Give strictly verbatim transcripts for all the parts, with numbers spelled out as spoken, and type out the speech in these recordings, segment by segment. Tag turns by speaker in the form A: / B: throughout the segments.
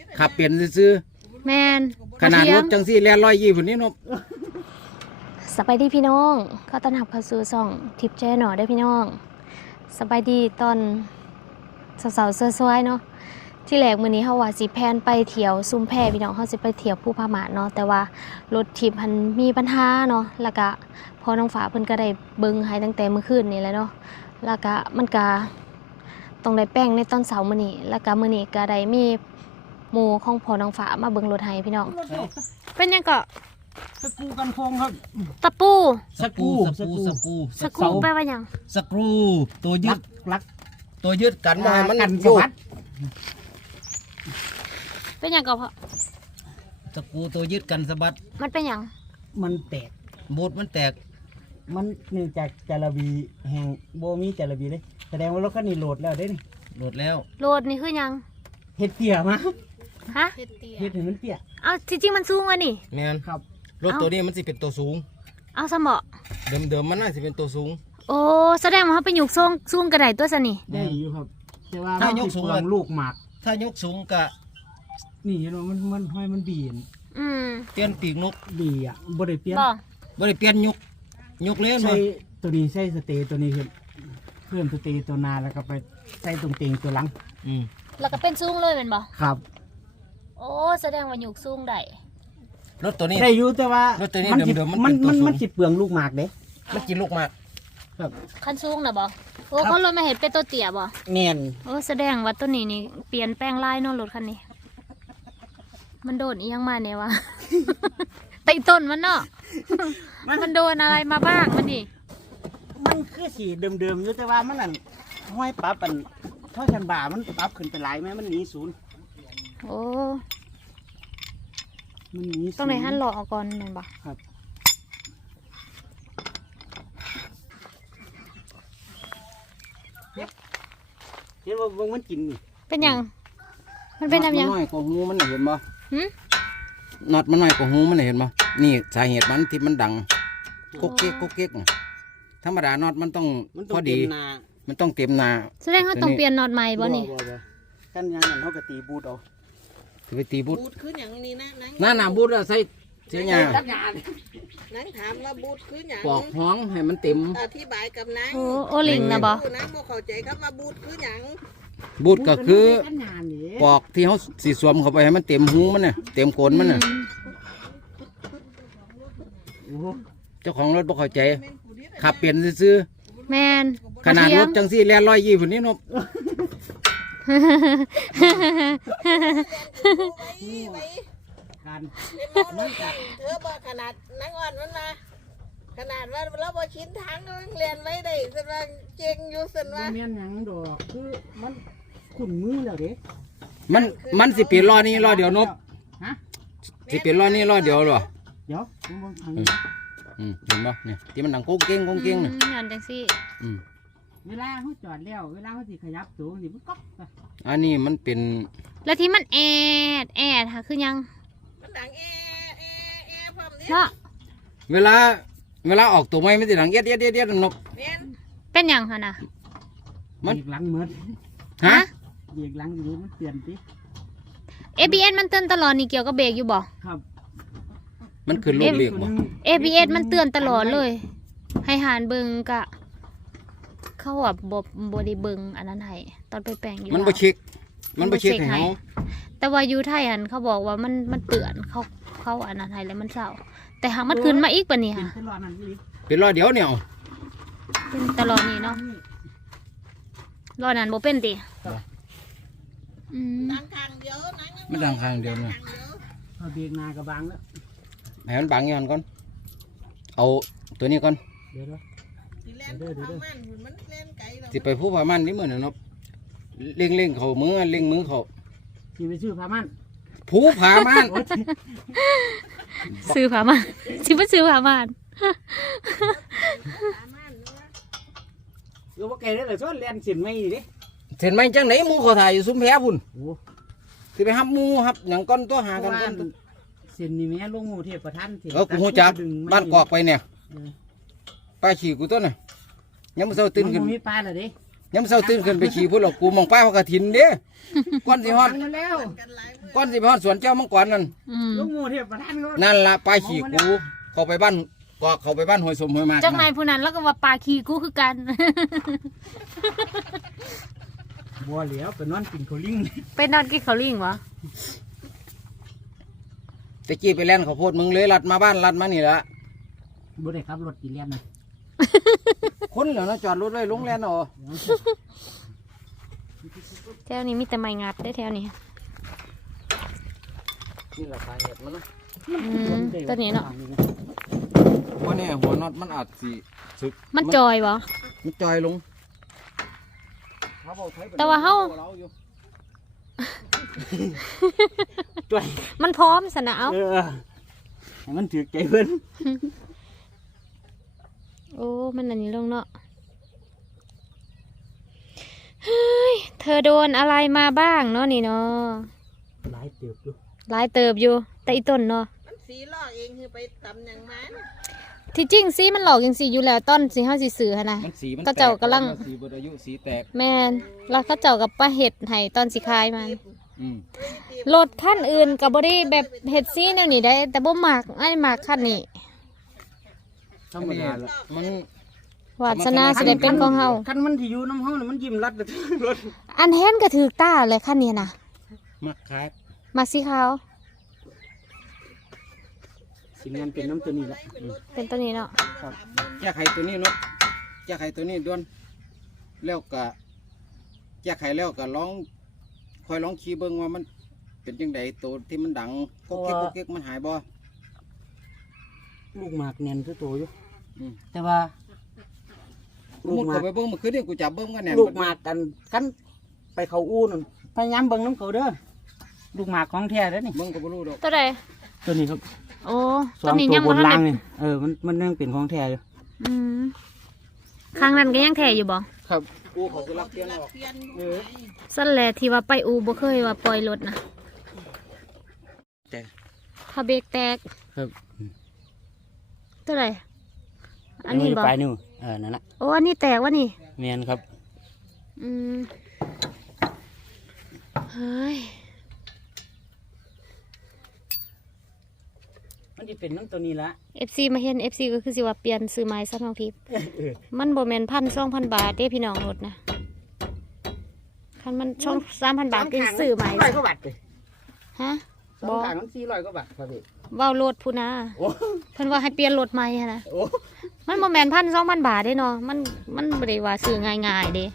A: ขับเปลี่ยนซื้อ
B: แมน
A: ขนาดรถจังซี่แล่นร้อยยี่พุ่นนี่นบ
B: สบายดีพี่น้องเขาต้อนรับเข้าสู่ช่องทิปแจ้หน่อได้พี่น้องสบายดีตอนสาวๆสวยๆเนาะที่แรกมื้อนี้เฮาว่าสิแพนไปเที่ยวซุ้มแพพี่น้องเฮาสิไปเที่ยวภูผาม่านเนาะแต่ว่ารถทิปมันมีปัญหาเนาะแล้วก็พอน้องฝาเพิ่นก็ได้เบิ่งให้ตั้งแต่เมื่อคืนนี่แหละเนาะแล้วก็มันก็ต้องได้แป้งในตอนเช้ามื้อนี้แล้วก็มื้อนี้ก็ได้มีหมู่ของพ่อน้องฝามาเบิ่งรถให้พี่น้องเป็นยังก็
C: สกูกันฟองครับ
B: ตะปู
A: สกูสกูสกู
B: สกูแปลว่าหยัง
A: สกรูตัวยึด
C: ลัก
A: ตัวยึดกันมามัน
C: กัน
A: โยก
B: เป็นหยังก็เพราะ
A: สกูตัวยึดกันสะบัด
B: มันเป็นหยัง
C: มันแตก
A: บูดมันแตก
C: มันเนื่องจากจาระบีแห่งโบมีจาระบีเลยแสดงว่ารถคันนี้โหลดแล้วเด้นี่
A: โหลดแล้ว
B: โหลดนี่คือหยัง
C: เฮ็ดเตี้ยมา
B: ฮะ
C: เฮ็ดเตี้ยเฮ็ดให้มันเตี้ย
B: เอาจริงๆมันสูงอ่ะนี่
A: แม่นครับรถตัวนี้มันสิเป็นตัวสูง
B: เอาสมอ
A: เดิมๆมันน่าสิเป็นตัวสูง
B: โอ้แสดงว่าเขาไปหยุกสูงสูงกระไดตัวซะนี่
C: ได้อยู่ครับแต่ว่าถ้ายกสูงลูกหมาก
A: ถ้ายกสูงกะ
C: นี่เห็นว่ามันมันห้อยมันบีน
B: อืม
A: เปลี่ยนปีกนก
C: บีอ่ะบ่ได้เปลี่ยน
A: บ่ได้เปลี่ยนยกยกเล่น
C: ใส่ตัวนี้ใส่สเตย์ตัวนี้คือเพิ่มสเตย์ตัวนาแล้วก็ไปใส่ตรงเตียงตัวหลัง
A: อืม
B: แล้วก็เป็นสูงเลยเป็นบ่
C: ครับ
B: โอ้แสดงว่าหยุกสูงได้
A: รถตัวนี้
C: ได้อยู่แต่ว่าร
A: ถตัวนี้เดิมๆ
C: มันมันมันสิเปลืองลูกหมากเด้
A: มันกินลูกหมาก
C: ครับ
B: คันสูงน่ะบ่โอ้เขาเลยมาเห็นเป็นตัวเตี้ยบ่
C: แม่น
B: โอ้แสดงว่าตัวนี้นี่เปลี่ยนแปลงลายเนาะรถคันนี้มันโดนอีหยังมาเนี่ยวะ ไต่ต้นมันเนาะมันโดนอะไรมาบ้างมันนี่
C: มันคือสีเดิมๆอยู่แต่ว่ามันนั่นห้อยปั๊บอันเท่าชันบ่ามันปั๊บขึ้นไปหลายแม่มันหนีศูนย์
B: โอ้
C: มันหนี
B: ต้องไหนหันหลอกเอาก่อนนั่นบ่
C: ครับเห็นว่าบางมันกิน
B: เป็นยังมันเป็นยัง
A: น้อยกว่าหูมันเห็นบ่น็อตมันน้อยกว่าหูมันเห็นบ่นี่สาเหตุมันที่มันดังกุ๊กเก๊กกุ๊กเก๊กธรรมดาน็อตมันต้องพอดีมันต้องเต็มนา
B: แสดงเขาต้องเปลี่ยนน็อตใหม่บ่นี่
C: กันยังนั่นเขาก็ตีบูทเอา
A: จะไปตีบูท
D: บูทคืออย่างนี้นะ
A: นั่นน่ะบูทอะใส่เสียงา
D: นังถามว่าบูทคืออย่าง
A: ปอกห้องให้มันเต็ม
D: อธิบายกับนัง
B: โอ้โอลิงนะบ่
D: นังโมเข้าใจครับว่าบูทคืออย่าง
A: บูทก็คือปอกที่เขาสีสวมเข้าไปให้มันเต็มหูมันน่ะเต็มโคนมันน่ะเจ้าของรถบ่เข้าใจขับเปลี่ยนซื้อ
B: แมน
A: ขนาดรถจังซี่แล่นร้อยยี่พุ่นนี่นบ
D: การเธอบอกขนาดนังอ่อนมันมาขนาดว่าเราบอชิ้นทางเรียนไว้ได้สำหรับเจงอยู่สันว่า
C: เมียนยังดอกคือมันขุ่นมือแล้วเด็ก
A: มันมันสิเปลี่ยนล้อนี้ล้อเดียวนบ
C: ฮะ
A: สิเปลี่ยนล้อนี้ล้อเดียวหรอ
C: เดี๋ยว
A: อืมเห็นบ่เนี่ยที่มันดังโก้เก้งโก้เก้งเนี่ย
B: ย้อนจังซี่
C: เวลาเขาจอดแล้วเวลาเขาสิขยับตัวสิมันก๊อก
A: อันนี้มันเป็น
B: แล้วที่มันแอดแอดค่ะคือยัง
D: มันดังแอแอแอพร้อม
B: เนี่ย
A: เวลาเวลาออกตัวไม่ไม่ติดดังเย็ดเย็ดเย็ดเย็ดนก
B: เป็นยังคะน่ะ
C: มันหลังเหมือน
B: ฮะ
C: เบรกหลังอยู่มันเตือนสิ
B: เอ บี เอส มันเตือนตลอดนี่เกี่ยวกับเบรกอยู่บ่
C: ครับ
A: มันขึ้นรูปเบรกบ่
B: เอ บี เอส มันเตือนตลอดเลยให้หานเบิ่งกะเขาแบบบ่บ่ได้เบิ่งอันนั้นให้ตอนไปแปลงอยู่
A: มันบ่เช็คมันบ่เช็คให้เฮา
B: แต่ว่าอยู่ไทยอันเขาบอกว่ามันมันเตือนเขาเขาอันนั้นให้แล้วมันเศร้าแต่หากมันขึ้นมาอีกปะเนี่ย
A: เป็นรอยเดียวเนี่ย
B: เป็นตลอดนี่เนาะรอยนั้นบ่เป็นติ
D: ดังทางเดียว
A: มันดังทางเดียวเนี่ย
C: เอาเบรกนากับบางแล้ว
A: ให้มันบางย้อนก่อนเอาตัวนี้ก่อน
C: เดี๋ยว
A: สิไปผู้พามันนี่เหมือนเนาะเล่งเล่งเขามือเล่งมือเขา
C: สิไปซื้อพามัน
A: ผู้พามัน
B: ซื้อพามันสิไปซื้อพามัน
C: อยู่ว่าแกได้เลยซ้อนเรียนสินไม่ดิ
A: เห็นไหมจังไหนมูเขาถ่ายอยู่ซุ้มแพ้พุ่นสิไปฮับมูฮับอย่างก้อนตัวหากันก้อน
C: สินนี่แม่ลงงูเทพประทัน
A: เออกูหัวจักบ้านกอกไปเนี่ยป้าฉี่กูต้นน่ะยังไม่เศร้าตื่นขึ้น
C: มีปลาเหรอดิ
A: ยามเช้าตื่นขึ้นไปขี่พุ่นหรอกกูมองป้ายว่ากระถินเด้ก้อนสิฮอด
C: มาแล้ว
A: ก้อนสิฮอดสวนเจ้ามังกรนั่น
B: อืม
C: ลูกหมูเทพประธานก็
A: นั่นล่ะป้ายขี่กูเข้าไปบ้านก็เข้าไปบ้านห้วยสมห้วยมาก
B: จังนายผู้นั้นแล้วก็ว่าปลาขี้กูคือกัน
C: บัวเหลียวไปนอนกินโคลิง
B: ไปนอนกินข้าวลิงวะ
A: ตะกี้ไปแล่นข้าวโพดมึงเลยลัดมาบ้านลัดมานี่ละ
C: บ่ได้ขับรถกี่เลียนนะ
A: คนเหล่านั้นจอดรถเลยลงแล่นเอา
B: แถวนี้มีแต่ไม้งัดได้แถวนี้
A: นี่แหละสาเหตุมันนะ
B: อืมตัวนี้เนาะ
A: ว่าเนี่ยหัวน็อตมันอาจสิสึก
B: มันจอยบ่
A: มันจอยลง
B: แต่ว่าเฮา
C: ตัว
B: มันพร้อมสนะเอา
C: เออให้มันถือใจเพิ่น
B: โอ้มันอันนี้ลงเนาะเฮ้ยเธอโดนอะไรมาบ้างเนาะนี่เนาะ
C: หลายเติบอยู่
B: หลายเติบอยู่แต่อีต้นเนาะ
D: มันสีลอกเองคือไปตำอย่างมัน
B: ที่จริงสีมันหลอกอย่างสีอยู่แล้วต้นสีห้าสีสื่อหั่นนะ
A: มันสีมัน
B: ก็เจ้ากำลัง
A: สีบดอายุสีแตก
B: แมนแล้วเขาเจ้ากับป้าเห็ดให้ตอนสีคายมัน
A: อืม
B: รถขั้นอื่นกับบได้แบบเห็ดซีแนวนี้ได้ แต่บ่หมากไอ้หมากขั้นนี้
C: ธรรมดาละ
A: มัน
B: วาสนาสิได้เป็นของเฮา
C: คันมันที่อยู่น้ำเฮาน่ะมันยิ้มรัดเลยรถ
B: อันแฮนก็ถือตาเลยขั้นนี้นะ
A: มักคล้าย
B: มาสีขาว
C: สิเงินเป็นน้ำตัวนี้ละ
B: เป็นตัวนี้เนาะ
A: แก้ไขตัวนี้เนาะแก้ไขตัวนี้ด่วนแล้วก็แก้ไขแล้วก็ร้องคอยร้องขี่เบิ้งว่ามันเป็นจังไดตัวที่มันดังพวกเก๊กพวกเก๊กมันหายบ่
C: ลูกหมากแน่นคือโตอยู่
A: อืม
C: แต่ว่า
A: ลูกเข้าไปเบิ้งเมื่อคืนนี่กูจับเบิ้งกันแน่
C: ลูกหมากกันคันไปเขาอู้นั่นพยายามเบิ่งน้ำเขาเด้อลูกหมากของแท้เด้อนี่
A: เบิ้งก็บ่รู้ดอก
B: ตัวใด
C: ตัวนี้ครับ
B: โอ้
C: ส
B: ตัว
C: อง
B: นี้
C: ตั
B: ยั
C: ว
B: ง
C: บ
B: บ่
C: น
B: ทัน
C: ล่าง
B: ได้
C: นี่เออมันมันยังเป็นของแท้อยู่
B: อืมข้างนั้นก็ยังแท้อยู่บ่
C: ครับ
A: กูเขาสิรักเพี้ยนออก
D: เปลี่ยน
C: เออ
B: สั่นแหละที่ว่าไปอูบ่เคยว่าปล่อยรถนะ
C: แต่
B: ถ้าเบรกแตก
C: ครับ
B: ตัวใดอันนี้บ่
C: ปลายนิ้วเออนั่นละ
B: โอ้อันนี้แตกวะนี่
C: เมียนครับ
B: อืมเฮ้ย
C: มันจะเป็นน้ำตัวนี้ละ
B: เอฟซีมาเห็น เอฟซี ก็คือสิว่าเปลี่ยนซื้อไม้ซะน้องทิพย์
C: เออ
B: มันบ่แม่นพันสองพันบาทเด้พี่น้องรถนะคันมันช่องสามพันบาทก็ซื้อไม้
C: ร้อยกว่าบาทเลย
B: ฮะ
C: สองขางมันสี่ร้อยกว่าบาทครับพี่
B: เว้ารถพูนะ
C: โอ้
B: เพิ่นว่าให้เปลี่ยนรถใหม่หั้นนะ
C: โอ้
B: มันบ่แม่นพันสองพันบาทเด้เนาะมันมันบ่ได้ว่าซื้อง่ายๆเด้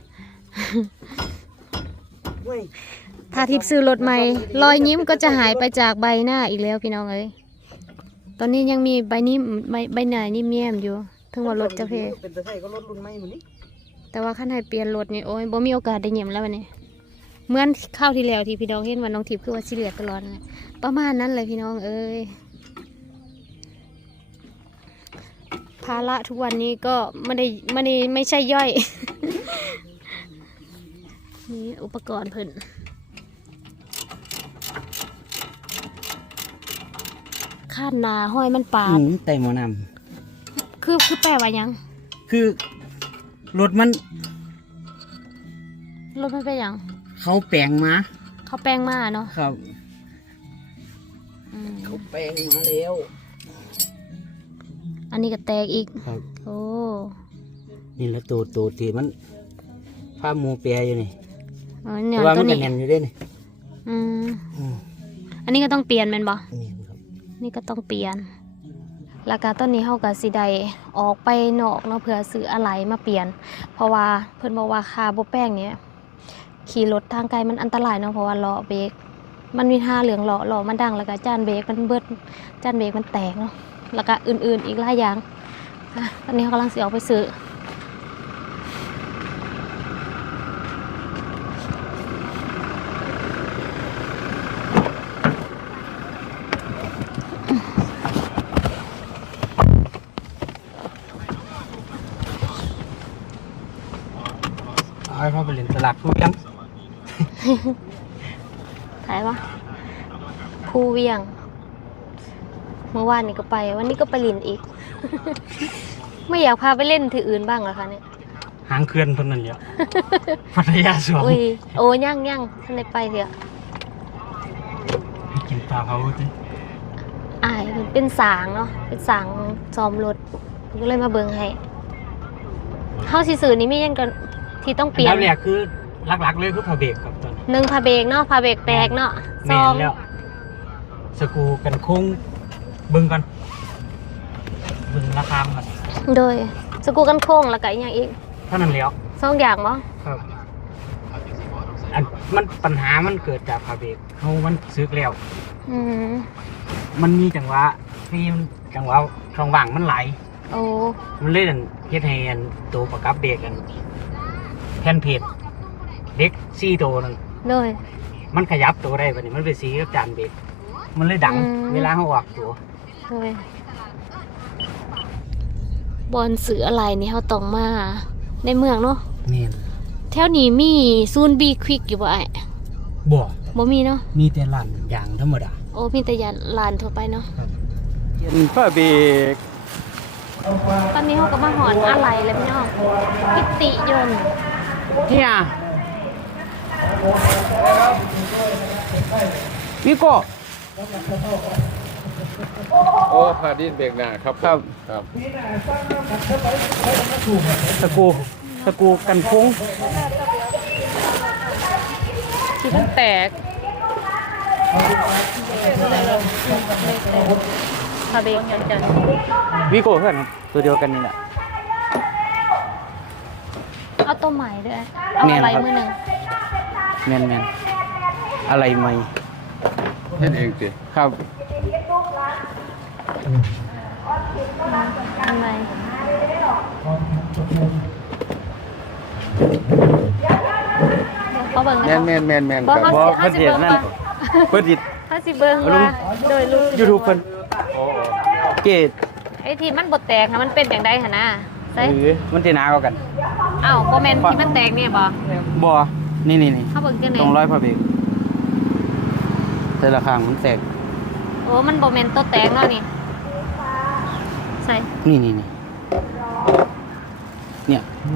C: เว้ย
B: ถ้าทิพย์ซื้อรถใหม่รอยยิ้มก็จะหายไปจากใบหน้าอีกแล้วพี่น้องเอ้ยตอนนี้ยังมีใบนี้ใบใบหน้านี่แย้มอยู่ถึงว่ารถจะเพ
C: เป็นตะไคร้ก็รถรุ่นใหม่หมดนี่
B: แต่ว่าขั้นให้เปลี่ยนรถนี่โอ้ยบ่มีโอกาสได้เยี่ยมแล้ววันนี้เหมือนข้าวที่แล้วที่พี่น้องเห็นว่าน้องทิพย์คือว่าสิเหลือตลอดนั่นแหละประมาณนั้นเลยพี่น้องเอ้ยภาระทุกวันนี้ก็ไม่ได้ไม่ได้ไม่ใช่ย่อย นี่อุปกรณ์เพิ่นคาดหนาห้อยมันปาด
C: อืมไต่หมอน
B: คือคือแปลว่าหยัง
C: ำคือรถมัน
B: รถมันเป็นหยัง
C: เขาแปลงมา
B: เขาแปลงมาเนาะ
C: ครับ
B: อืม
C: เขาแปลงมาแล้ว
B: อันนี้ก็แตกอีก
C: ครับ
B: โอ้
C: นี่แหละตัวตัวที่มันผ้าหมูแปรอยู่นี่
B: อ๋อ
C: แต่
B: เนี่ย
C: ว่า
B: ตั
C: มั
B: วน
C: ก็
B: นี้
C: แน่นอยู่เด้วยนี่
B: อืม
C: อืม
B: อันนี้ก็ต้องเปลี่ยนแมันบ่
C: นี่ครับ
B: นี่ก็ต้องเปลี่ยน แล้วก็ตอนนี้เฮาก็สิได้ออกไปนอกเนาะเพื่อซื้ออะไหล่มาเปลี่ยน เพราะว่าเพิ่นบอกว่าคาบ่แป้งเนี่ยขี่รถทางไกลมันอันตรายเนาะเพราะว่าล้อเบรกมันมีห้าเหลืองล้อล้อมันดังแล้วก็จานเบรกมันเบิดจานเบรกมันแตกเนาะแล้วก็อื่นๆอีกหลายอย่างอ่ะตอนนี้เขากำลังสิออกไปซื้อ
C: เอาให้เขาไปเล่นตลาดผู้ยัง
B: ถ่ายวะภูเวียง เมื่อวานนี้ก็ไป วันนี้ก็ไปลินอีก ไม่อยากพาไปเล่นที่อื่นบ้างเหรอคะเนี่ย
C: หางเขื่อนเพิ่นนั่นแหละ พัทยาสวง
B: อุ้ยโอ้ย่างย่างท่านได้ไปเถอะ
C: ไปกินปลาเผาติ
B: อ้ายมันเป็นสางเนาะเป็นสางซ้อมรถก็เลยมาเบิ่งให้เฮาสิซื้อนี่มีหยังกันที่ต้องเปลี่ยน
C: อันดับแรกคือหลักๆเลยคือผ้าเบรกครับตอนนี้
B: หนึ่งผ้าเบรกเนาะผ้าเบรกแตกเนาะส
C: แม่
B: อน ง
C: แล้วสกรูกันโค้งเบิ่งก่อนเบิ่งราคามันก่อน
B: โดยสกรูกันโค้งแล้วก็อีกอย่างอีก
C: เท่านั้นแล้ว
B: สองอย่างบ่
C: ครับอันมันปัญหามันเกิดจากผ้าเบรกเฮามันซึกแล้ว
B: อืม
C: มันมีจังหวะที่มันจังหวะช่องว่างมันไหล
B: โอ้
C: มันเลยนั่นเฮ็ดให้อันตัวประกับเบรกอันแผ่นเพจเด็กซี่ตัวนึง
B: โดย
C: มันขยับตัวได้บัดนี้มันไปสีกับจานเบรกมันเลยดัง
B: อืม
C: เวลาเขาออกตัว
B: โดยบอลสื่ออะไรนี่เขาต้องมาในเมืองเนาะ
C: นี่
B: แถวนี้มีซูนบีควิกอยู่บ่ไอ้
C: บ่
B: บ่มีเนาะ
C: มีแต่ร้านอย่างธรรมดา
B: โอ้มีแต่ยานลานทั่วไปเนาะ
C: เป็นผ้าเบรก
B: ตอนนี้เขาก็มาหอนอะไรเลยพี่น้องกิตติยนต์
C: เนี่ยมีโก้
E: โอ้พาดินเบรกหน้าครับ
C: ครับ
E: ครับ
C: ตะกูตะกูกันโค้ง
B: ที่มันแตกพาเบรกกันกัน
C: วิโก้เพื่อนครับตัวเดียวกันนี่แหละ
B: เอาตัวใหม่ด้วยเอาอะไรมือหนึ่ง
C: แมนแมนอะไรใหม่
E: เฮ็ดเองสิ
C: ครับ
B: อะไรเขาเบิ่ง
E: แม
B: นะ
E: นแมนแมนแมน
B: บ่
E: ครับ
B: เขา
C: บ่
B: สิเขาสิเบิ่งก่อน
C: เพิ่นสิ
B: เขาสิเบิ่งว่าโดยลูก
C: ยูทูบเพิ่น
E: โอ้
C: เกต
B: ไอ้ที่มันบดแตกนะมันเป็นอย่างใดหะนะใช่
C: หรือมันสิหนากว่ากัน
B: อ้าวโมเมนที่มันแตกเนี่ยบ่
C: บ่นี่นี่นี่
B: เขาเบิ่งจังได๋
C: ตรงร้อยพระเบรกแต่ละข้างมันแตก
B: โอ้มันโมเมนตัวแตกเนาะนี่ใช่
C: นี่นี่นี่เนี่ย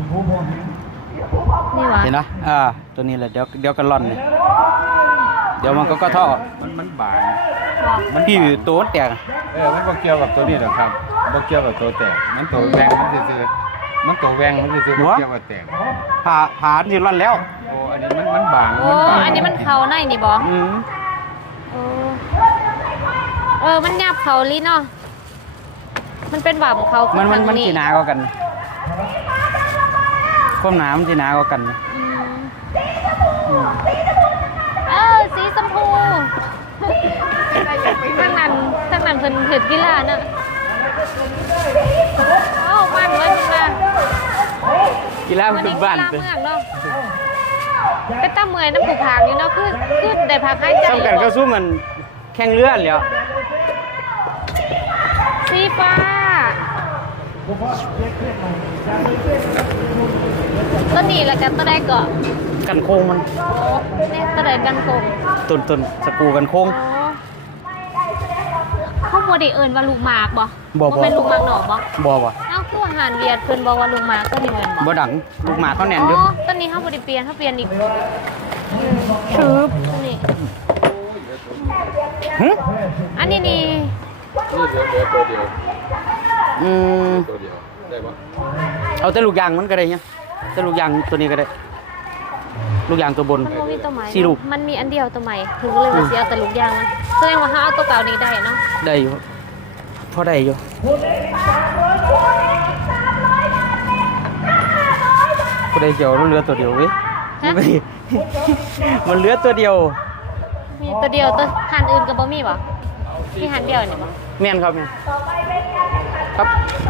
B: นี่หวะ
C: เห็นนะอ่าตัวนี้แหละเดี๋ยวเดี๋ยวกันร่อนเลยเดี๋ยวมันก็ก็ท่อ
E: มันมันบาง
C: มันพี่ตัวมันแตก
E: เออมันบ่เกี่ยวกับตัวนี้หรอกครับบ่เกี่ยวกับตัวแตกมันตัวแวงมันซื่อๆมันตัวแวงมันซื่อๆบ่เกี่ยวกับแตก
C: ผ่าผ่าที่ร่อนแล้ว
E: โอ้อันนี้มันมันบาง
B: โอ้
E: มันบาง
B: อันนี้มันเขาในนี่บ่
C: อืม
B: โอ้เออมันหยาบเขาลิ้นเนาะมันเป็นแบบเขา
C: มัน
B: ข้าง
C: มันมันสีหนากว่ากันความหนามันสีหนากว่ากัน
B: อืม
C: อืม
B: เออสีชมพูข้างนั้นข้างนั้นเพิ่นเฮ็ดกีฬาน่ะเอ้าบ้านไว้เพิ่นว่า
C: กีฬา
B: วั
C: มัน น
B: นี้
C: คือ
B: กี
C: บ้าน
B: ฬา
C: เป็น
B: เมืองเนาะเป็นตาเมื่อยน้ำผูกผางอยู่เนาะคือคือได้พักหายใจ
C: สำคัญก็สู้มันแข่งเรือแล้ว
B: สีฟ้าต้นนี้แล้วกันต้นใดเกาะ
C: กันโค้งมัน
B: เนี่ยต้นใดกันโกง
C: ต้นต้นสกรูกันโค้ง
B: อ๋อเขาบ่ได้เอิ้นว่าลูกหมากบ่
C: บ่บ่
B: เป็นลูกหมากหนอกบ่
C: บ่บ่
B: เอ้าคืออาหารเวียดเพิ่นบอกว่าลูกหมากก็นี่แม่นบ่
C: บ่ดังลูกหมาเขาแน่นอยู่
B: อ๋อตอนนี้เขาบ่ได้เปลี่ยนเขาเปลี่ยนอีกชืบนี่
C: หึ
B: อันนี้นี่
E: นี่เหลือเหลือตัวเดียว
C: อืม
E: ตัวเดียวได้บ่
C: เอาแต่ลูกยางมันก็ได้เนี่ยแต่ลูกยางตัวนี้ก็ได้ ลูกยางตัวบน
B: มันบ่มีตัวใหม่
C: สี่ลูก
B: มันมีอันเดียวตัวใหม่ถึงก็เลยว่าสิเอาแต่ลูกยางมันแสดงว่าเขาเอาตัวเก่านี้ได้เนาะ
C: ได้อยู่พอได้อยู่พอได้เกี่ยวมันเหลือตัวเดียวเว้ย
B: ฮะ
C: มันเหลือตัวเดียว
B: มีตัวเดียวตัวหันอื่นก็บ่มีบ่มีหันเดียวนี่บ่
C: แม่นครับแม่นครับ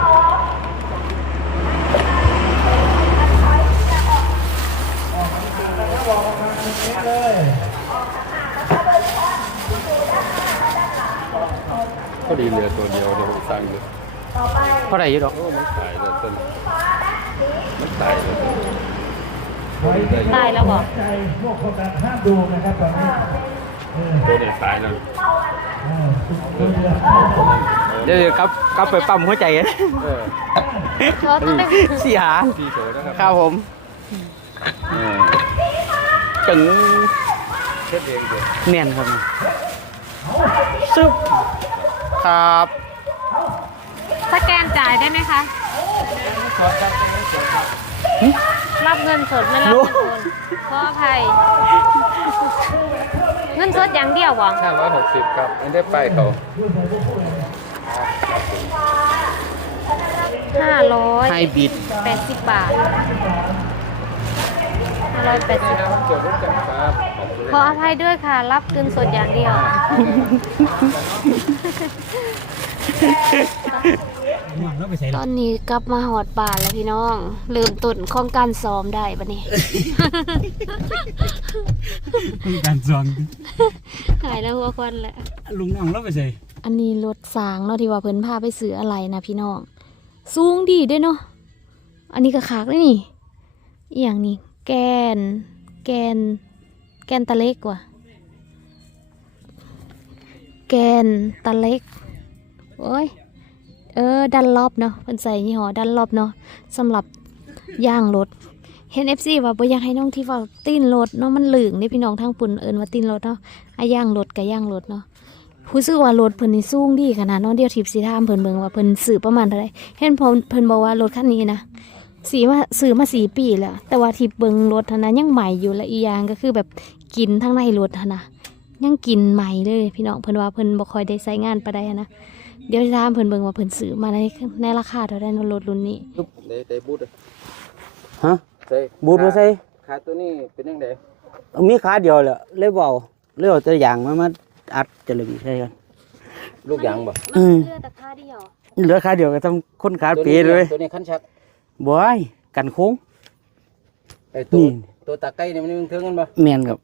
E: พอดีเหลือตัวเดียวเดี๋ยวผมสั่งอยู่
C: พอได้อยู่ดอก
E: โอ้มันตายแล้วต้นมันตายแล้วต้นได้อยู่
B: ตายแล้วบ่
E: ตัวนี้ตายแล้ว
C: เดี๋ยวเดี๋ยวกลับกลับไปปั๊มหัวใจกัน
E: เออ
B: เพราะต้องได้
C: เสีย
E: สี่โถนะครับ
C: ครับผม
E: เออ
C: จึง
E: เช็ดเองเด็ก
C: เนียนครับซึบครับ
B: สแกนจ่ายได้ไหมคะ รับเงินสดไม่รับเงินโอนขออภัย เงินสดอย่างเดียวหวัง
E: ห้าร้อยหกสิบครับอันได้ไปเขา
B: ห้าร้อย
C: ไฮบิด
B: แปดสิบบาทห้าร้อยแปดสิบ
E: นะครับจดรู้จักครับขอบคุณ
B: ขออภัยด้วยค่ะ รับเงินสดอย่างเดียว ตอนนี้กลับมาหอดป่านแล้วพี่น้อง ลืมตุ่นของการซ้อมได้ปะนี่
C: การซอง
B: หายแล้วหัวควันแหละ
C: ลุงน้องเราไปใส่
B: อันนี้รถสางเนาะที่ว่าเพิ่นพาไปซื้ออะไรนะพี่น้อง สูงดีด้วยเนาะ อันนี้ก็ขากเลยนี่อหย่างนี้ แกน แกน แกนตะเล็กว่ะ แกนตะเล็ก โอ้ย เออ ดันลอบเนาะเพิ่นใส่ยี่ห้อดันลอบเนาะสำหรับย่างรถ เห็น เอฟ ซี ว่าบ่อยากให้น้องที่ว่าตีนรถเนาะมันเหลืองนี่พี่น้องทางปุ่นเอิ้นว่าตีนรถเนาะอ่ะย่างรถกับย่างรถเนาะผู้ซื้อว่ารถเพิ่นนี่สูงดีขนาดเนาะเดี๋ยวทิพย์สิถามเพิ่นเบิ่งว่าเพิ่นซื้อประมาณเท่าไหร่เห็นเพิ่นเพิ่นบอกว่ารถคันนี้นะสีมาซื้อมาสี่ปีแล้ว แต่ว่าทิพย์เบิ่งรถหั้นนะยังใหม่อยู่และอีกอย่างก็คือแบบกินทั้งในรถหั้นนะยังกินใหม่เลยพี่น้องเพิ่นว่าเพิ่นบ่ค่อยได้ใช้งานปานใดหั้นนะเดี๋ยวสิถามเพิ่นเบิ่งว่าเพิ่นซื้อมาในในราคาเท่าใดเนาะรถรุ่นนี้
A: ได้ได้บูท
C: ฮะ
A: ใส่
C: บูทบ่ใส่
A: ขาตัวนี้เป็นยังไง
C: มีขาเดียวแหละเลยเบาเลยเอาตัวอย่างมามาอัดจะเลยใช่กัน
A: ลูกยางบ่
C: อืม
B: เลือดตะค่าเดียว
C: เหลือขาเดียวก็ต้องคนขาเป๋เลย
A: ตัวนี้คันชัก
C: บ่อยกันโค้ง
A: ไอ้ตัว
C: นี่
A: ตัวตาไก่นี่มันมันเทิงกันบ่
C: แม่นครับ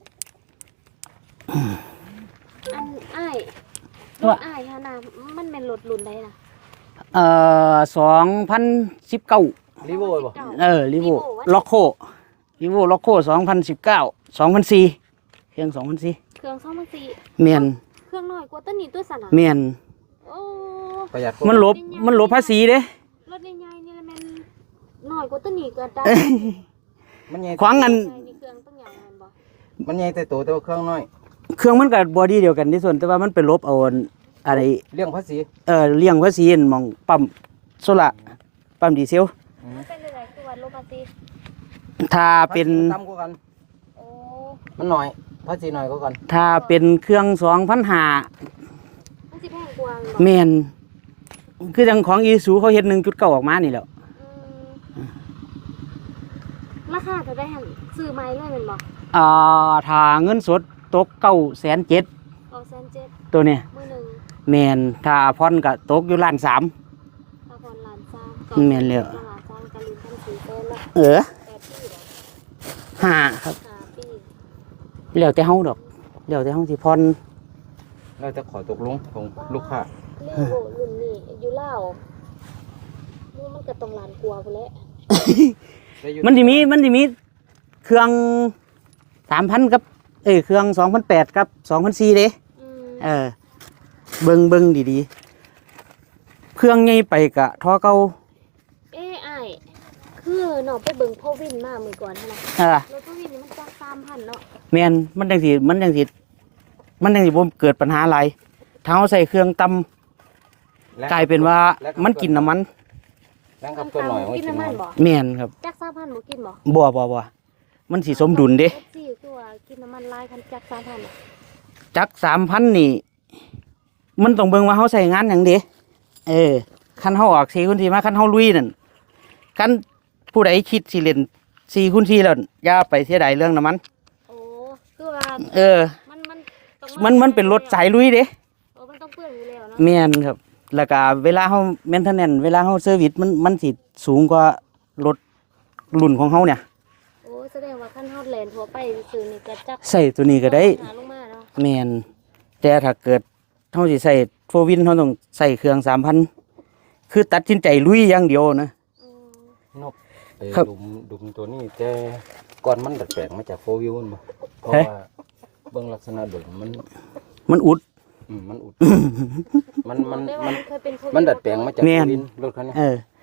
B: อันอ้ายร
C: ว่า
B: ถอ้ายฮะนะมันเป็นรถรุ่นใดนะ
C: เอ่อสองพันสิบเก้า
A: รีโวบ่
C: เออลิโวล็อกโคลิโวล็อกโคสองพันสิบเก้าสองพันสี่เครื่องสองพันสี่
B: เครื่องสองพันสี่
C: แม่น
B: เครื่องน้อยกว่าต้นนี้ตัวสั่นอ่ะ
C: แม่น
B: โอ้
A: ประหยัด
C: มันลบมันลบภาษีเด้
B: รถใหญ่ๆนี่แหละแมันน้อยกว่าต้นนี้ก็ได้
A: มันใหญ่
C: ขวางอัน
B: ใหญ่นี่เครื่องต้องอย่างนั้นบ่
A: มันใหญ่แต่โตแต่ว่าเครื่องน้อย
C: เครื่องมันกับบอดี้เดียวกันที่ส่วนแต่ว่ามันไปลบเอาอะไร
A: เรื่องภาษี
C: เออเลี้ยงภาษีอันหมองปั๊มโซล่าปั๊มดีเซล
B: มันเป็นอะไรคือว่าลบภาษี
C: ถ้าเป็น
A: ต่ำกว่ากัน
B: โอ้
A: มันหน่อยภาษีหน่อยกว่ากัน
C: ถ้าเป็นเครื่องสองพันห้า
B: มันสิแพงกว่าบ่
C: แมนคือจังของอีซูเขาเฮ็ดหนึ่งจุดเก้าออกมานี่แหล้ว
B: อืมราคาเท่าได้หั่นซื้อใหม่เลยแม่นบ่
C: อ่าถ้าเงินสดตกเก้าแสนเจ็ด
B: เอาแสนเจ็ด
C: ตัวเนี่ย
B: มื้อหนึง
C: แมนถ้าพอนก็ตกอยู่ล้านสาม
B: ถ้าผ่อนล้านสาม
C: แม่นแล้ว
B: ล้านสามก็ลุ้นกันสี่แสนละ
C: เออ
B: แปดปีเหรอ
C: ห้าครับ
B: ห้าปี
C: แล้วแต่เฮาดอกแล้วแต่เฮาสิพอน
A: เราจะขอตกลงของลูกค้า
B: เรียกว่ารุ่นนี้อยู่ลาวมูมันก็ต้องล้านกว่าพุ่นแหละ
C: มันสิมีมันสิมีเครื่องสามพันกับเอ้ยเครื่องสองพันแปดกับสองพันสี่เด้
B: อืม
C: เออเบิ่งเบิ่งดีๆเครื่องใหญ่ไปกะท่อเก่า
B: เอ้อ้ายคือเนาะไปเบิ่งพ่อวินมามื้อก่อนหั่นน่ะ
C: อ่าร
B: ถพ่อวินนี่มันจักสามพันเนาะ
C: แม่นมันจังสิมันจังสิมันจังสิบ่เกิดปัญหาอะไรถ้าเราใส่เครื่องต่ำกลายเป็นว่ามันกินน้ำมัน
A: แรงกับตัวหน่อย
B: กินน้ำมันบ่
C: แม่นครับ
B: จักสามพันบ่กินบ่
C: บ่บ่บ่มันสิสมดุลเด้
B: เอฟซีคือว่ากินน้ำมันหลายคันจักสามพันน่ะ
C: จักสามพันนี่ มันต้องเบิ่งว่าเขาใส่งานหยังเด้เออคันเขาออกสี่คูณสี่มาคันเขาลุยนั่นคันผู้ใดคิดสิเล่นสี่คูณสี่แล้วอย่าไปเสียดายเรื่องน้ำมัน
B: โอ้คือว่า
C: เออ
B: มันมันต้อง
C: มันมันเป็นรถสายลุยเด้
B: โอ้มันต้องเปื้อนอยู่แล้วเนาะ
C: แม่นครับ แล้วก็เวลาเฮาแมนเทนแนนเวลาเฮาเซอร์วิสมันมันสิสูงกว่ารถรุ่นของเฮาเนี่ย
B: โอ้แสดงว่าคันเฮาแล่นทั่วไปซื่อๆนี่ก็จัก
C: ใส่ตัวนี้ก็ได้
B: หาลงมาเนาะ
C: แม่นแต่ถ้าเกิดเฮาสิใส่โฟวินเฮาต้องใส่เครื่องสามพันคือตัดสินใจลุยอย่างเดียวนะ
B: อืม
A: นกไอ้
C: ครับ
A: ดุมดุมตัวนี้แต่ก่อนมันดัดแปลงมาจากโฟวิวมันบ่เพราะ
C: เฮ้ย
A: ว่าเบิ่งลักษณะดุมมัน
C: มันอุด
A: อืมมันอุด มันมัน
B: ได้ว่า
A: มัน
B: เคยเป็นโควิ
A: มันดัดแปลงมาจาก
C: แม่
A: โฟ
C: น
A: วินรถคันนี้
C: เออโฟ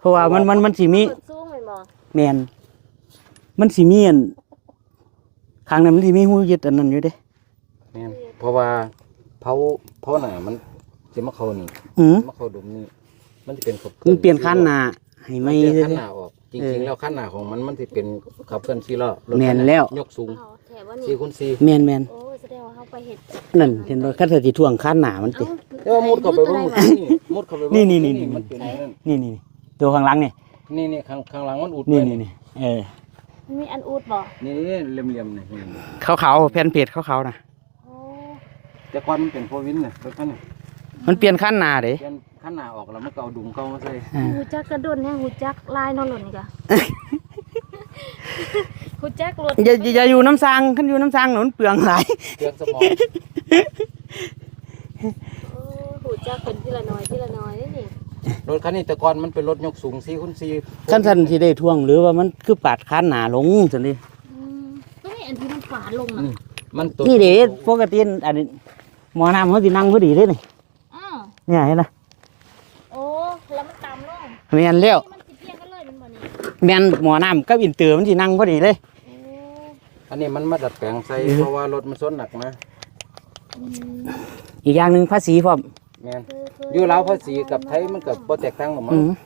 C: ราะว่ามันมันมันสิมี
B: เปิดซูงเลยบ่
C: แมนมันสิมีอันข้างนั้นมันสิมีหูยึดอันนั้นอยู่เด้
A: แม่นเพราะว่าเผาเผาหน้ามันสิมาเข้านี่
C: อือ
A: มาเข้าดุมนี่มันสิเป็นขับ
C: มันเปลี่ยนคันหน้าให้
A: ไม่
C: ไม่
A: เปลี่ยน
C: เด้
A: คันหน้าออกจ
C: เอ
A: ริ
C: อ
A: งๆแล้วคันหน้าของมันมันสิเป็นขับเคลื่อนสี่ล้อรถ
C: แม่นแล้ว
A: ยกสูง
B: เอาแถว่านี่
A: สี่คูณสี่
C: แมนแมน
B: โอ้แสดงว่าเขาไปเห็ด
C: นั่นเห็นบ่คันสิท่วงคันหน้ามันติ
A: แต่ว่ามุดเข้าไปบ่มุดนี่มุดเข้าไปบ่
C: นี่นี่นี่นี่
A: มันเป็นอย่างนั้น
C: นี่นี่ตัวข้างหลังนี่
A: นี่นี่ข้างข้างหลังมันอุด
C: นี่
A: ไว้
C: นี่นี่เออ
B: มันมีอันอูดบ่
A: นี่เหลี่ยมๆนี่นี่
C: ขาวๆแผ่นเพจขาวๆน่ะ
B: โอ้
A: แต่ก่อนมันเป็นโฟวินน่ะรถคันนี้
C: มันเปลี่ยนคันหน้าเด้
A: เปลี่ยนคันหน้าออกแล้วมันก็เอาดุมเก่ามาใส่
C: อ่า
B: หูจักกระโดนแห้งหูจักลายนอนหล่นนี่กะ หูจักรถ
C: อย่าอย่าอย่าอยู่น้ำซางคันอยู่น้ำซางน่ะมันเปลืองหลาย
A: เครื่องสมอง
B: โอ้หูจักเป็นทีละน้อยทีละน้อยนี่นี่
A: รถคันนี้แต่ก่อนมันเป็นรถยกสูงสี่คูณสี่
C: คันสันสิได้ท่วงหรือว่ามันคือปาดคันหน้าลงซั่นดิ
B: อืมก็นี่อันที่มันฝาดลงน่ะ
A: อืมมันตัว
C: นี่เด้ปกติอันนี้หมอน้ำเขาสินั่งพอดีเด้นี่
B: อ้าว
C: เนี่ยเห็นไหม
B: โอ้แล้วมันต่ำลง
C: แม่นแล้ว
B: มันสิเพียงกันเลยมันบ่นี่
C: แม่นหมอน้ำกับอินเตอร์มันสินั่งพอดีเลย
B: โอ้
A: อันนี้มันมาดัดแปลงใส่
C: เออ
A: เพราะว่ารถมันส้นหนักนะ
B: อืม
C: อีกอย่างหนึ่งภาษีพร้อม
A: แม่น
B: คือคือ
A: อยู่ลาวภาษีกับไทยมันก็บ่แตกต่างหรอกมั้
C: อื
A: ง
C: ม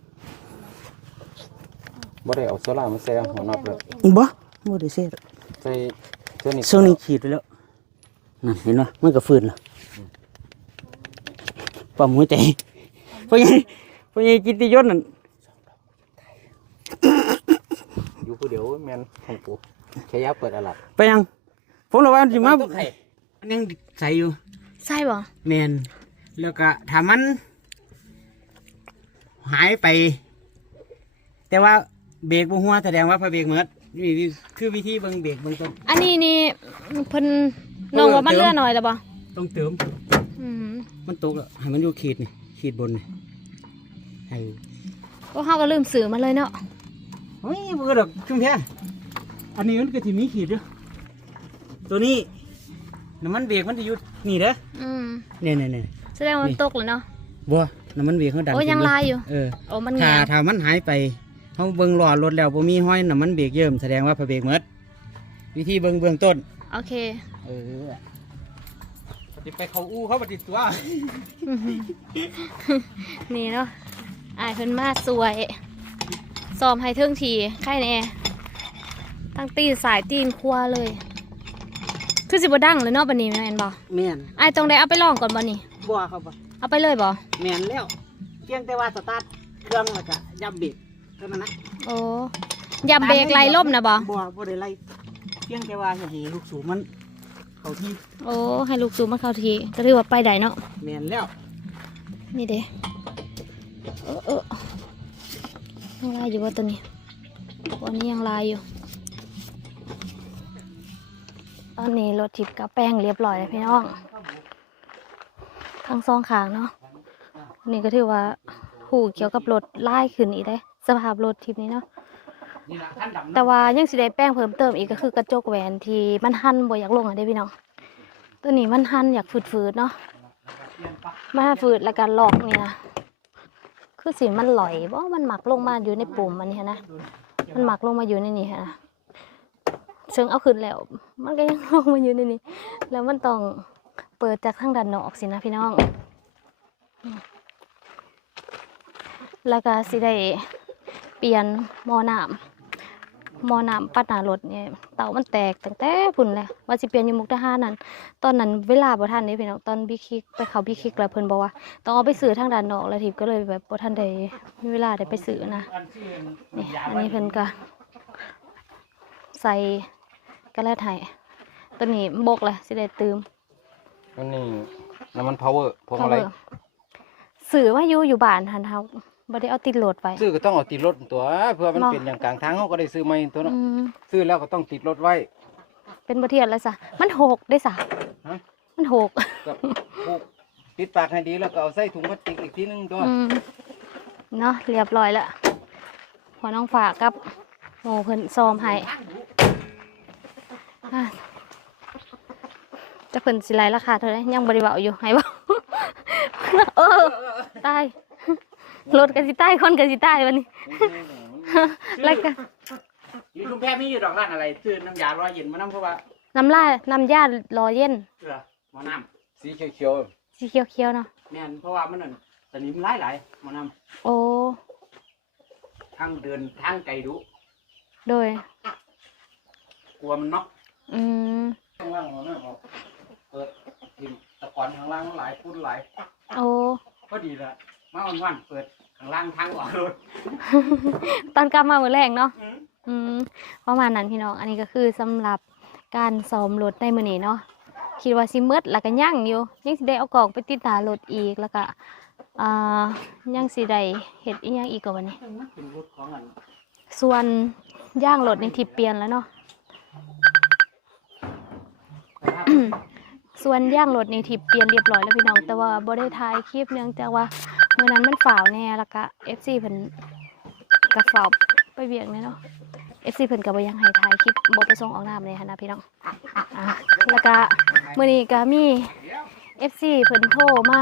A: บ่ได้เอาโซล่าร์มาใส่หัวน็อตเลย
C: บ่บ่ได้เสีย
A: ใส่เสื้อนี่
C: ช่วงนี้ขีดไปแล้วนั่นเห็นไหมมันก็ฟื้นแล้วปั๊มหัวใจเพราะยังเพราะยังกิตติยศนั่น
A: อยู่ผู้เดียวแม่นของกูแค่ยาเปิดอะลับ
C: ไปยังผมระวังสิมา
A: ต้องไข่
C: มันยังใส่อยู่
B: ใช่บ่
C: แมนแล้วก็ถ้ามัน หายไป แต่ว่าเบรกบ่หัวแสดงว่าพอเบรกหมดนี่นี่คือวิธีเบิ่งเบรกเบิ่งต้น
B: อันนี้นี่เพิ่นน้องว่ามัน
C: เออ
B: เลื่อนหน่อยแล้วบ่
C: ต้องเติม
B: อืม
C: มันตกแล้วให้มันอยู่ขีดนี่ขีดบนนี่ให้
B: ก็เฮาก็ลืมซื้อมาเลยเนาะ
C: เฮ้ยบ่ก็ดอกชุมแพอันนี้มันก็สิมีขีดอยู่ตัวนี้น้ำมันเบรกมันจะอยู่นี่เด้อ
B: อืม
C: เนี่ยเนี่ยเนี่ย
B: แสดงว่ามันตกแล้วเนาะ
C: บัวน้ำมันเบรกเขาดัน
B: โอ้ยัง
C: ขึ้น
B: ลายอยู่
C: เออ
B: โอ้มัน
C: ถ้า
B: แง
C: ถ้ามันหายไปเขาเบิ่งหลอดรถแล้วบ่มีห้อยน้ำมันเบรกเยิ่มแสดงว่าพอเบรกหมดวิธีเบิ่งเบื้องต้น
B: โอเค
C: เออปฏิไปเขาอู้เขาปฏิตัว
B: นี่เนาะอายเพิ่นมาสวยซ้อมให้เทิงทีใครแน่ตั้งตีนสายตีนครัวเลย คือสิบ่ดังเลยเนาะบัดนี้แม่นบ่
C: แม่น
B: อายต้องได้เอาไปลองก่อนบ่นี่
C: บัวเขาบ่
B: เอาไปเลยบ่
C: แม่นแล้วเพียงแต่ว่าสตาร์ทเครื่องแล้วก็ยับเบรกเท่านั้นนะ
B: โอ้ยำเบรกไล่ล่มนะบ่
C: บัวบ่ได้ไล่เพียงแต่ว่าให้ลูกสูบมันเข้าที่
B: โอ้ให้ลูกซูมมันเข้าทีก็ถือว่าไปได้เนาะ
C: แม่นแล้ว
B: นี่เด้เออเออยังลายอยู่ว่าตัวนี้วันนี้ยังลายอยู่ ตอนนี้รถทิพย์กับแป้งเรียบร้อยแล้วพี่น้องทั้งสองข้างเนาะนี่ก็ถือว่าหูเกี่ยวกับรถไล่ขึ้นอีกได้ สภาพรถทิพย์นี้เนาะ
C: นี่ล่ะท่านดำ
B: แต่ว่ายังสิได้แป้งเพิ่มเติมอีกก็คือกระจกแหวนที่มันหั่นบ่อยากลงอ่ะเด้พี่น้องตัวนี้มันหั่นอยากฝืดๆเนาะมาฝืดแล้วก็ลอกนี่นะคือสิมันหลอยบ่มันหมักลงมาอยู่ในปุ่มมันนี่นะมันหมักลงมาอยู่ในนี่ฮะซึ่งเอาขึ้นแล้ว มันก็ยังลงมาอยู่ในนี้แล้วมันต้องเปิดจากทางด้านนอกสินะพี่น้องแล้วก็สิได้เปลี่ยนหม้อน้ำหม้อน้ำปัดหน้ารถเนี่ยเตามันแตกตั้งแต่พุ่นเลยว่าสิเปลี่ยนอยู่มุกดาหารนั่นตอนนั้นเวลาบ่ทันเด้พี่น้องตอนบิ๊กคิกไปเขาบิ๊กคิกแล้วเพิ่นบอกว่าต้องเอาไปซื้อทางด้านนอกแล้วทิพย์ก็เลยแบบบ่ทันได้มีเวลาได้ไปซื้อนะนี่อันนี้เพิ่นก็ใส่กระแลไห้ตัวนี้บกเลยสิได้เติม
A: อันนี้น้ำมันพาวเวอร์พวงอะไร
B: ซื้อว่าอยู่อยู่บ้านหันเฮาบ่ได้เอาติดรถไป
A: ซื้อก็ต้องเอาติดรถตัวเพื่อมัน
B: เนาะ
A: เป็นอย่างกลางทางเขาก็ได้ซื้อใหม่ตัวเนาะ
B: อืม
A: ซื้อแล้วก็ต้องติดรถไว้
B: เป็นบ่เทียนแล้วซะมันหกได้ซะ
A: ฮะ
B: มันหก
A: กับผูกปิดปากให้ดีแล้วก็เอาใส่ถุงพลาสติกอีกทีนึงตัว
B: อืมเนาะเรียบร้อยแล้วหัวน้องฝากกับโมเพิ่นซ้อมให้อ่ะจะเพิ่นสิไลราคาเท่าไหร่ยังบ่ได้เว้าอยู่ให้เว้า เออตายรถก็สิตายคนก็สิตายวันนี้ แล้วก็
C: อยู่ชุมแพมีอยู่ดอกร้านอะไรซื้อน้ำยาร้อยเย็นมานํเพราะว่า
B: น้ำลายน้ำยารอเย็น
C: เออหมอน้
A: สีเขียว
B: สีเขียวๆเนาะ
C: ำแม่นเพราะว่ามันนั่นสนิมหลายๆหมอน้
B: โอ้
C: ำทางเดินทางไกลดุ
B: โดย
C: กลัวมันเนาะ
B: อืม
A: ๆข้างล่างเราเนี่ยบอกเปิดทิมตะกอนข้างล่างมันหลายพุ่นหลาย
B: โอ้
C: พอดีละมาวันๆเปิดข้างล่างทางออกรถ
B: ตอนกลับมามื้อแรกเนาะ อืมประมาณนั้นพี่น้อง อันนี้ก็คือสำหรับการซ้อมรถในมื้อนี้เนาะ คิดว่าสิหมดแล้วก็ยังอยู่ยังสิได้เอากล่องไปติดตารถอีกแล้วก็อ่ายังสิได้เฮ็ดอีหยังอีกก็วันนี้
C: มันเป็นรถของอัน
B: ส่วนย่างรถในทิปเปลี่ยนแล้วเนาะ ส่วนย่างรถในทิปเปลี่ยนเรียบร้อยแล้วพี่น้อง แต่ว่าบ่ได้ถ่ายคลิปเนื่องจากว่ามื้อนั้นมันฝ่าวแน่แล้วก็ เอฟ ซี เพิ่นก็ฝ่าวไปเวียงแน่เนาะ เอฟ ซี เพิ่นก็บ่อยังให้ถ่ายคลิปบ่ไปส่งออกน้ำเลยหั่นนะพี่น้องอ่ะแล้วก็มื้อนี้ก็มี เอฟ ซี เพิ่นโทรมา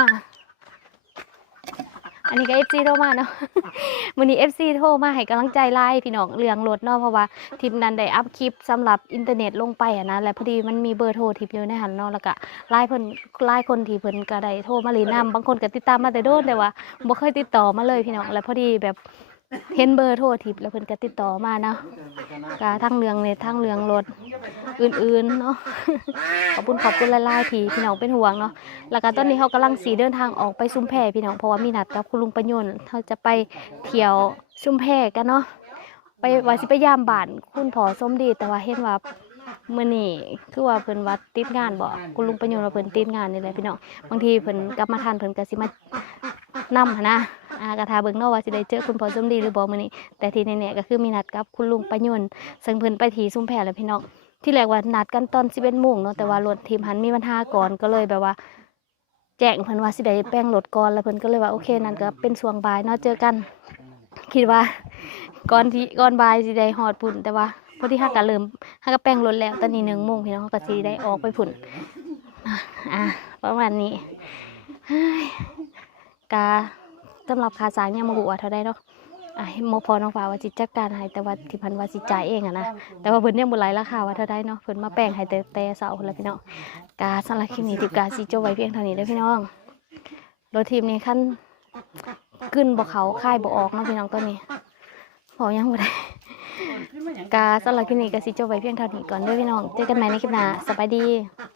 B: อันนี้ก็ เอฟ ซี โทรมาเนาะ มื้อนี้ เอฟ ซี โทรมาให้กำลังใจไลน์พี่น้องเรื่องรถเนาะเพราะว่าทิปนั้นได้อัพคลิปสำหรับอินเทอร์เน็ตลงไปอะนะแล้วพอดีมันมีเบอร์โทรทิปอยู่ในหันเนาะแล้วก็ไลน์เพิ่นไลน์คนที่เพิ่นก็ได้โทรมาลีนำบางคนก็ติดตามมาแต่โดนแต่ว่าบ่เคยติดต่อมาเลยพี่น้องแล้วพอดีแบบเห็นเบอร์โทรทิปแล้วเพิ่นก็ติดต่อมาเนาะก็ทั้งเรื่องเน็ตทั้งเรื่องรถอื่นๆเนาะ ขอบคุณขอบคุณหลายๆที่พี่น้องเป็นห่วงเนาะแล้วก็ตอนนี้เขากำลังสีเดินทางออกไปชุมแพพี่น้องเพราะว่ามีนัดกับคุณลุงประยนต์เขาจะไปเที่ยวชุมแพกันเนาะไปว่าสิไปยามบ้านคุณพ่อสมดีแต่ว่าเห็นว่ามื้อนี้คือว่าเพิ่นว่าติดงานบ่คุณลุงประยนต์ว่าเพิ่นติดงานนี่แหละพี่น้องบางทีเพิ่นกลับมาทันเพิ่นก็สิมานำหั้นนะอ่ากระทาเบิ่งเนาะว่าสิได้เจอคุณพ่อสมดีหรือบ่มื้อนี้แต่ที่แน่ๆก็คือมีนัดกับคุณลุงประยนต์ซึ่งเพิ่นไปที่ชุมแพแล้วพี่น้องที่แรกว่านัดกันตอนสิบเอ็ดโมงเนาะแต่ว่ารถทีมหันมีปัญหาก่อนก็เลยแบบว่าแจ้งเพิ่นว่าสิได้แป้งรถก่อนแล้วเพิ่นก็เลยว่าโอเคนั่นก็เป็นช่วงบ่ายเนาะเจอกันคิดว่าก่อนที่ก่อนบ่ายสิได้ฮอดพุ่นแต่ว่าพอดีฮักก็เริ่มฮักก็แป้งรถแล้วตอนนี้หนึ่งโมงพี่น้องก็สิได้ออกไปพุ่นอ่ะประมาณนี้เฮ้ยกาสำหรับค่าสร้างยังบ่ฮู้ว่าเท่าใดเนาะอ่ะหมอพอน้องฟ้าว่าสิจัดการให้แต่ว่าที่เพิ่นว่าสิจ่ายเองอะนะแต่ว่าเพิ่นยังบ่ไหลราคาว่าเท่าใดเนาะเพิ่นมาแป้งให้แต่แต่เช้าพุ่นล่ะพี่น้องกาสำหรับคลิปนี้ทิปกาสิจบไว้เพียงเท่านี้เด้อพี่น้องรถทีมนี้คันขึ้นบ่เขาค่ายบ่ออกเนาะพี่น้องตอนนี้พอยังบ่ได้กาสำหรับคลิปนี้ก็สิจบไว้เพียงเท่านี้ก่อนเด้อพี่น้องเจอกันใหม่ในคลิปหน้าสบายดี